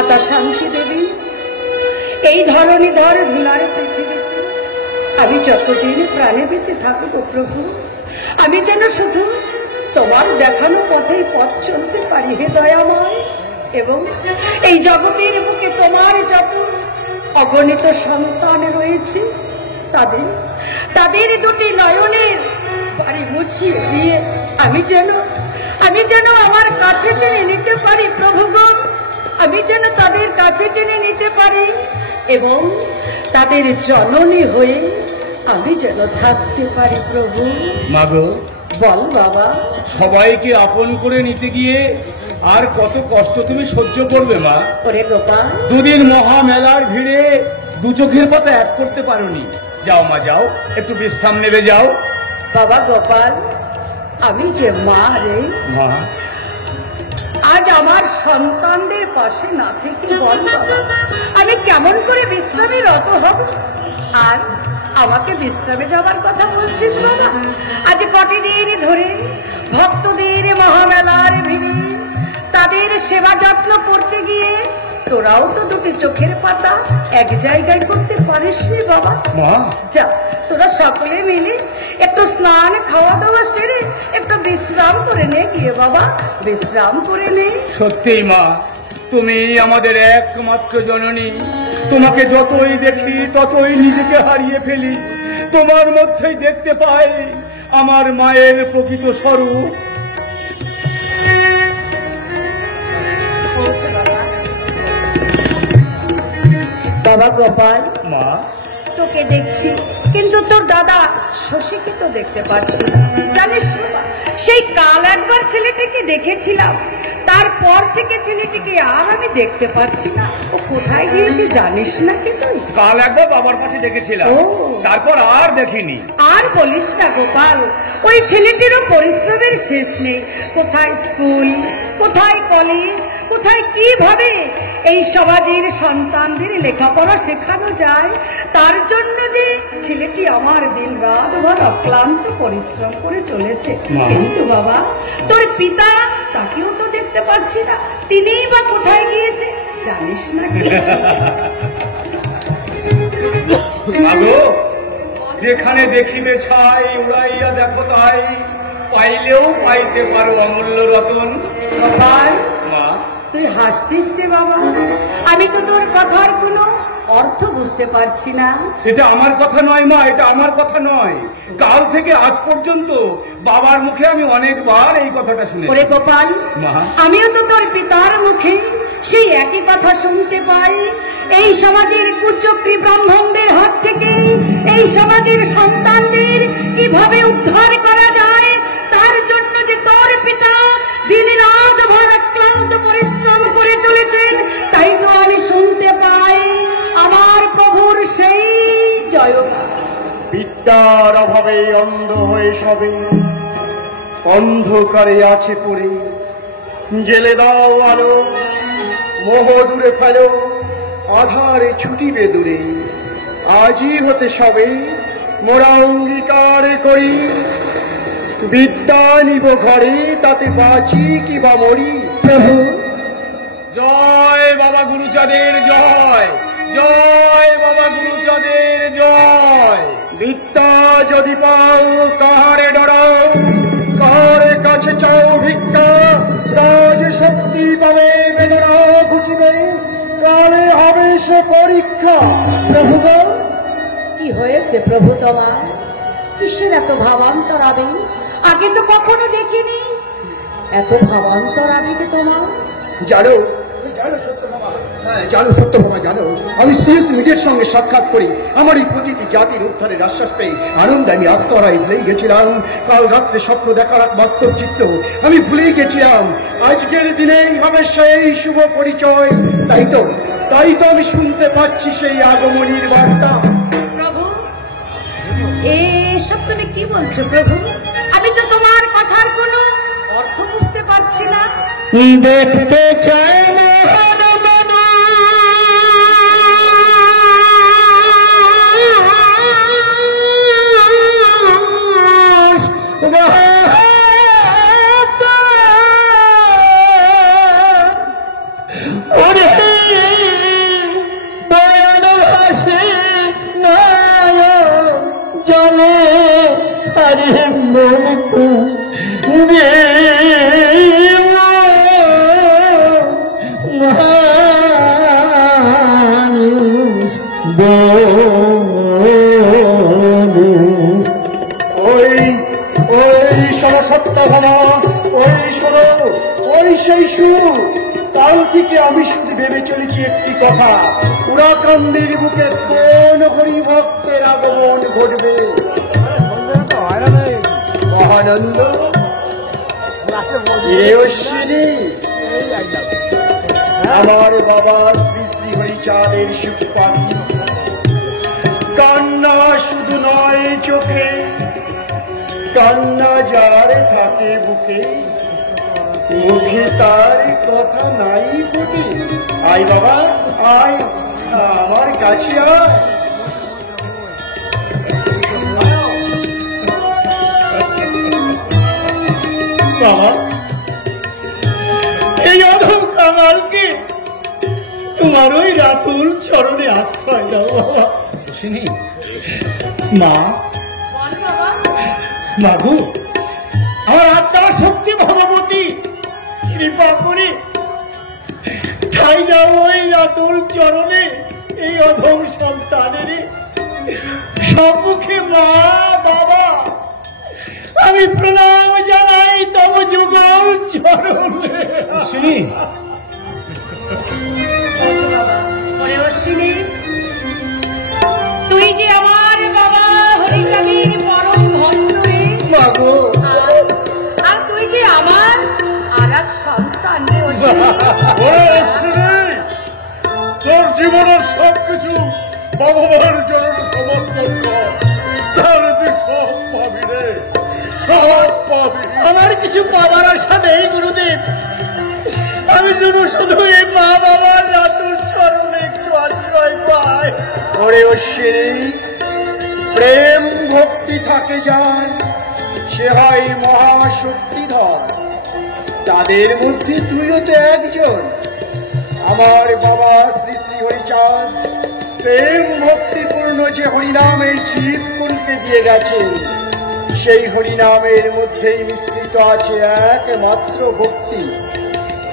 মাতা শান্তি দেবী, এই ধরণীধর ধুলার পৃথিবীতে আমি যতদিন প্রাণে বেঁচে থাকবো প্রভু, আমি যেন শুধু তোমার দেখানো পথেই পথ চলতে পারি হে দয়াময়। এবং এই জগতের বুকে তোমার যত অগণিত সন্তান রয়েছে তাদের দুটি নয়নের বাড়ি মুছিয়ে দিয়ে আমি যেন আমার কাছে টেনে নিতে পারি প্রভু গো, আমি যেন তাদের কাছে টেনে নিতে পারি এবং তাদের জননী হয়ে আমি যেন থাকতে পারি প্রভু। মাগো বল বাবা। সবাইকে আপন করে নিতে গিয়ে আর কত কষ্ট তুমি সহ্য করবে মা? ওরে গোপাল, দুদিন মহা মেলার ভিড়ে দু চোখের পাতা এক করতে পারোনি। যাও মা যাও, একটু বিশ্রাম নেবে যাও। বাবা গোপাল, আমি যে মা রে মা, আজ আমার সন্তানদের পাশে না থেকে বল বাবা আমি কেমন করে বিশ্রামে রত হব? আর আমাকে বিশ্রামে যাবার কথা বলছিস বাবা? আজ কতদিন ধরে ভক্তদের মহামেলার ভিড়ে তাদের সেবা যত্ন করতে গিয়ে তোরাও তো দুটি চোখের পাতা এক জায়গায় করতে পারিস নি বাবা। যা, তোরা সকলে মিলে একটু স্নান খাওয়া দাওয়া সেরে একটু বিশ্রাম করে নে গিয়ে বাবা, বিশ্রাম করে নে। সত্যি মা, তুমি আমাদের একমাত্র জননী। তোমাকে যতই দেখি ততই নিজেকে হারিয়ে ফেলি। তোমার মধ্যেই দেখতে পাই আমার মায়ের প্রকৃত স্বরূপ। বাবা গোপাল, মা তোকে দেখছি কিন্তু তোর দাদা শশীকে তো দেখতে পাচ্ছি না। জানিস বাবা, সেই কাল একবার ছেলেটিকে দেখেছিলাম, তারপর থেকে ছেলেটিকে আর আমি দেখতে পাচ্ছি না। ও কোথায় গিয়েছে জানিস না কি তুই? কাল একবার বাবার কাছে দেখেছিলাম, তারপর আর দেখিনি। আর বলিস না গোপাল, ওই ছেলেটিরও পরিশ্রমের শেষ নেই। কোথায় স্কুল, কোথায় কলেজ, কোথায় কিভাবে এই সমাজের সন্তানদের লেখাপড়া শেখানো যায়, তার জন্য যে ছেলেটি আমার দিন রাত ভর অক্লান্ত পরিশ্রম করে চলেছে। কিন্তু বাবা, তোর পিতা, তাকেও তো দেখতে পাচ্ছি না। তিনিই বা কোথায় গিয়েছে জানিস না? যেখানে দেখিবে ছাই, উড়াইয়া দেখো তাই, পাইলেও পাইতে পারো অমূল্য রতন। গোপাল, মা তুই হাসছিস রে বাবা? আমি তো তোর কথার কোনো অর্থ বুঝতে পারছি না। এটা আমার কথা নয় মা, এটা আমার কথা নয়। কাল থেকে আজ পর্যন্ত বাবার মুখে আমি অনেকবার এই কথাটা শুনেছি। ওরে গোপাল, আমিও তো তোর পিতার মুখে সেই একই কথা শুনতে পাই। এই সমাজের কুচক্রী ব্রাহ্মণদের হাত থেকে এই সমাজের সন্তানদের কিভাবে উদ্ধার করা যায়, তার জন্য যে তোর পিতা দিন রাত ভর অক্লান্ত পরিশ্রম করে চলেছেন, তাই তো আমি শুনতে পাই আমার প্রভুর সেই জয়গান। বিদ্যার অভাবে অন্ধ হয়ে সবে অন্ধকারে আছে পড়ে, জেলে দাও আলো, মোহ দূরে ফেলো, আধারে ছুটিবে দূরে। আজই হতে সবে মোরা অঙ্গীকার করি, বিদ্যা নিব ঘরে, তাতে বাঁচি কিবা মরি। প্রভু জয় বাবা গুরুচাঁদের জয়, জয় বাবা গুরুচাঁদের জয়। বিদ্যা যদি পাও কাহারে ডরাও, কার কাছে চাও ভিক্ষা, রাজ শক্তি পাবে, বেদনা ঘুচিবে, কালে হবে সে পরীক্ষা। প্রভু কি হয়েছে প্রভু তোমার? কিসের এত ভাবান্তর আবেগ? আগে তো কখনো দেখিনি এত ভাবান্তর আবেগ তোমার। জানো সত্যভামা, জানো সত্যভামা, জানো আমি শেষ নিজের সঙ্গে সাক্ষাৎ করি আমার এই প্রতিটি জাতির উদ্ধারের আশ্বাস পেয়ে আনন্দে আমি আত্মহারাই ভুলেই গেছিলাম। কাল রাত্রে স্বপ্ন দেখার এক বাস্তব চিত্র আমি ভুলেই গেছিলাম। আজকের দিনেই হবে সেই শুভ পরিচয়। তাই তো আমি শুনতে পাচ্ছি সেই আগমনীর বার্তা। প্রভু, এসব তুমি কি বলছো প্রভু? আমি তো তোমার কথার কোনো অর্থ বুঝতে পারছি না। দেখতে চাই তারে মুক্তি দে মানুষ ওই সত্যভামা, ওই শোনো, ওই সেই সুর। কাল থেকে আমি শুধু ভেবে চলেছি একটি কথা, পুরাকান্দির বুকে কোন হরিভক্তের আগমন ঘটবে। মহানন্দ অশ্বিনী, আমার বাবা শ্রী শ্রী হরিচাঁদের সুখ পাখি, কান্না শুধু নয় চোখে, কান্না যার থাকে বুকে, মুখে তার কথা নাই ফুটে। আয় বাবা আয়, আমার কাছে আয়। বাবা, এই অধম কামালকে তোমার ওই রাতুল চরণে আশ্রয় দাও বাবা। শুনি মা, মাগু, আমার আত্মার শক্তি ভগবতী কৃপা করে ঠাই দাও ওই রাতুল চরণে এই অধম সন্তানের সম্মুখে। মা বাবা, আমি প্রণাম জানাই তব যুগল চরণে। শুনি অশ্বিনী, তুই যে আমার বাবা হরিচাঁদের পরম ভক্ত রে, মাগো, আর তুই যে আমার আর এক সন্তান রে অশ্বিনী। তোর জীবনের সবকিছু বাবার জন্য সমর্পণ কর, তাহলে তুই সব পাবি রে, সব পাবি। আমার কিছু পাবার আশা নেই গুরুদেব, আমি শুধু শুধু এই মা বাবার রাতুল চরণে একটু আশ্রয় পাই। ওরে অশ্বিনী, প্রেম ভক্তি থাকে যায়, সে হয় মহাশক্তিধর। তাদের মধ্যে তুইও তো একজন। আমার বাবা শ্রী শ্রী হরিচাঁদ প্রেম ভক্তিপূর্ণ যে হরিনামের জীব করতে দিয়ে গেছে, সেই হরিনামের মধ্যেই মিশ্রিত আছে একমাত্র ভক্তি।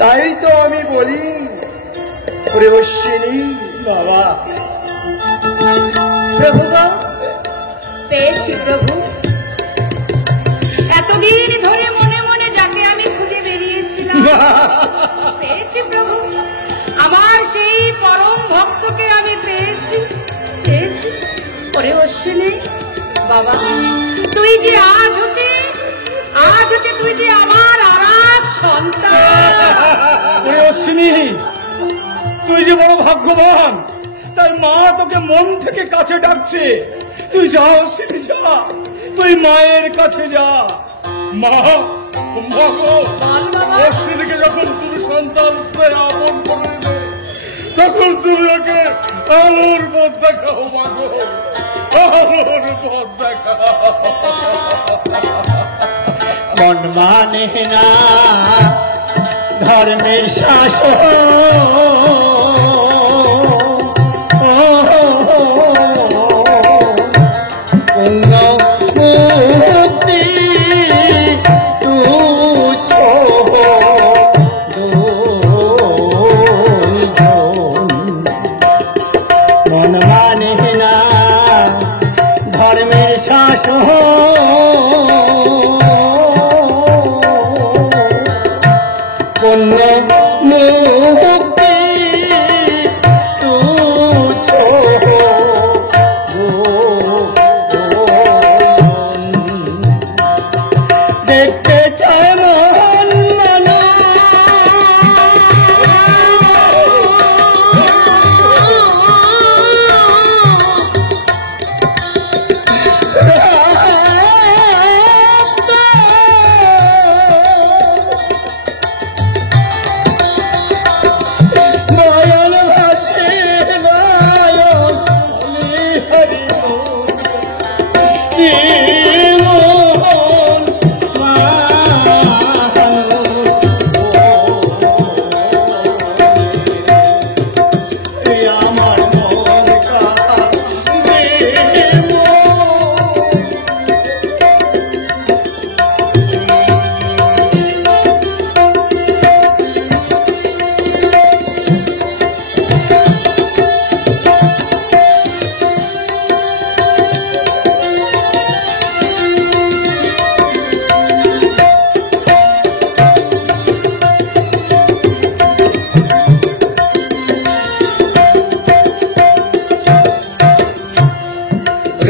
তাই তো আমি বলি ওরে অশ্বিনী। বাবা, প্রভু গো, পেয়েছি প্রভু। এতদিন ধরে মনে মনে যাকে আমি খুঁজে বেরিয়েছিলাম, পেয়েছি প্রভু। আমার সেই পরম ভক্তকে আমি পেয়েছি, পেয়েছি। ওরে অশ্বিনী বাবা, তুই যে আজ হতে তুই যে আমার আর এক সন্তান। অশ্বিনী, তুই যে বড় ভাগ্যবান, তার মা তোকে মন থেকে কাছে ডাকছে। তুই যা অশ্বিনী, যা, তুই মায়ের কাছে যা। মা, অশ্বিনীকে যখন তুমি সন্তান আপন করে নেবে, তখন তুমি ওকে আলোর পথ দেখাও। মাগো, আলোর পথ দেখাও। মন মানে না ধর্মের শাসন, মুক্তি তুচ্ছ মন মানে না ধর্মের শাসন, পুণ্য মুক্তি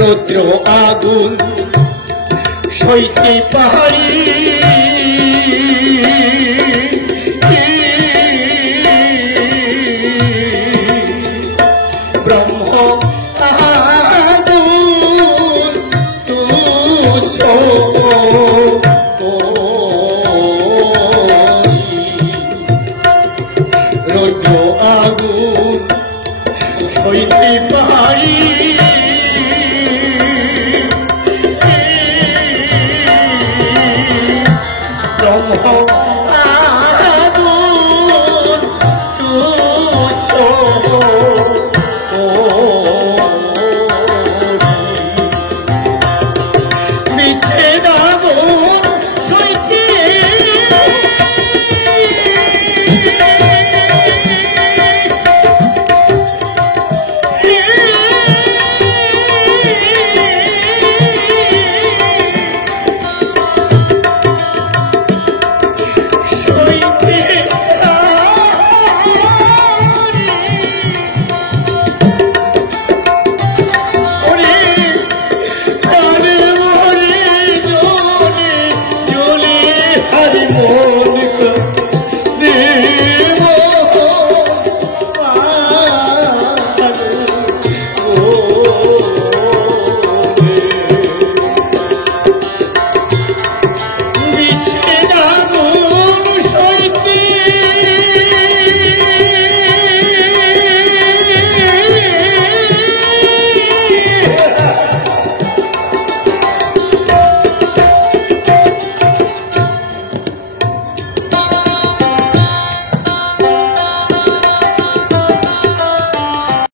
রৌদ্র আগুন সইতে পাহাড়ি ব্রহ্ম আগুন তুচ্ছ রৌদ্র আগুন সইতে পাহাড়ি